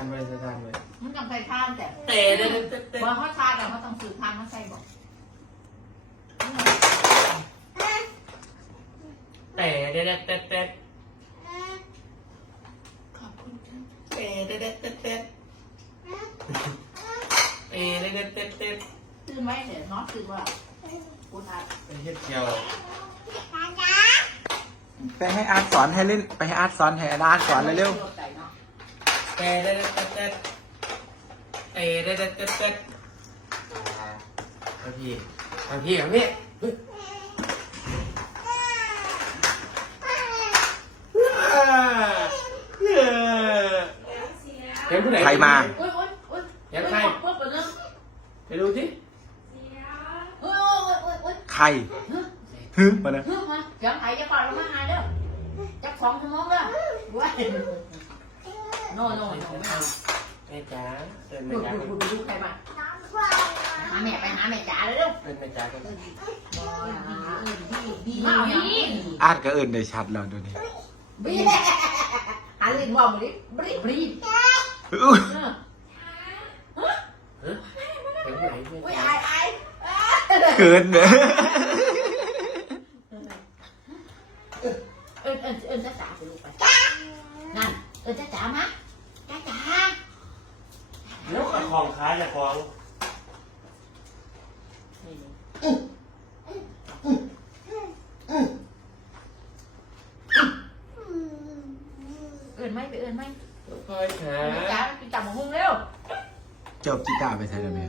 านไปจะทานไปมันต้องใส่ทานแต่แต่เดี๋ยวเดี๋ยวเดี๋ยวเดี๋ยวว่าเขาทานแล้วเขาต้องซื้อทานมาใส่บอกแต่เดี๋ยวเดี๋ยวเดี๋ยวเดี๋ยวขอบคุณครับแต่เดี๋ยวเดี๋ยวเดี๋ยวเดี๋ยวแต่เดี๋ยวเดี๋ยวเดี๋ยวเดี๋ยวซื้อไหมเดี๋ยวน้องซื้อว่ากูทานไปเฮ็ดเกี่ยวไปให้อาร์ตสอนให้เล่นไปให้อาร์ตสอนให้อาร์ตสอนเร็วแต่ เดี๋ยวเดี๋ยวเดี๋ยวเดี๋ยวแต่เดี๋ยวเดี๋ยวเดี๋ยวเดี๋ยวเอาพี่เอาพี่เอาพี่เห็นผู้ไหนใครมาอุ้ยอุ้ยอุ้ยเห็นใครไปดูสิอุ้ยอุ้ยอุ้ยอุ้ยใครฮึมาเนี่ยฮึมาเสียงไผ่จะก่อนลงมาหายเด้อจักสองชั่วโมงเด้อว้าย โน่โน่โน่ไม่เอาแม่จ๋าเป็นแม่จ๋าดูดูดูใครมาหาแม่ไปหาแม่จ๋าเลยเร็วเป็นแม่จ๋ากันมาพี่อาร์ตก็เอินได้ชัดแล้วเดูนี่บีหาลิ้นว่ามึงดิบรีบรีบเห็นไหนแม่อุ้ยจ๋าอายอายเกินเนี่ยเอิญเอิญเอิญจ้าจ๋าไปลูกไปนั่นเอิญจ้าจ๋ามา ของขายจากของเอิญไหมไปเอิญไหมคอยหาจ้าไปจับมาหุ้งเร็วจบกีตาร์ไปใส่แล้วแม่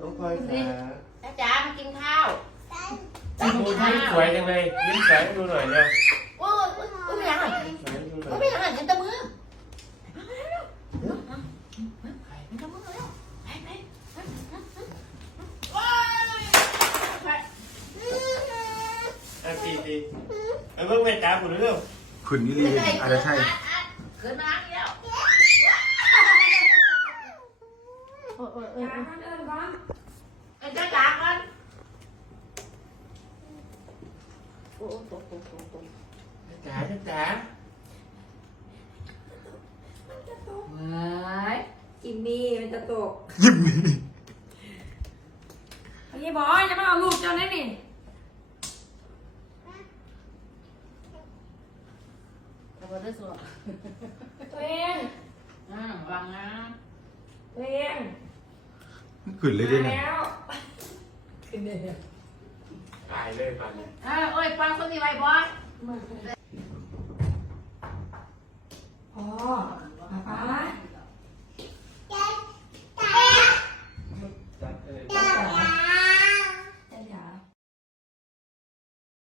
น้องคอยหาจ้าจ๋ามากินข้าวดูที่สวยจังเลยยิ้มสวยให้ดูหน่อยเร็ว โอ้ยโอ้ยโอ้ยไม่ยังอะ สวยให้ดูหน่ โอ้ อย ย ไม่ยังอะกินแตะมือกินแตะมือเร็วไปไปว้าย อะตีตีเออเพิ่งแม่จ๋าผมเร็วคุณนี่ลีอาร์ตใช่เกินมาอีกแล้วเออเออเออเออจ้าจ๋าก่อนโอ้โหตกตกตกตกแม่จ๋าแม่จ๋าว้ายจิมมี่มันจะตกยิ้มนี่ ไอ้บอยจะมาเอาลูกเจ้าแน่นี่ ทำมาได้สวยตัวเองอืมวางนะตัวเองขึ้นเลยดิมาเนี่ยแล้วตายเลยปันเนี่ยเออโอ้ยฟังคนที่ไว้บอสอ๋อ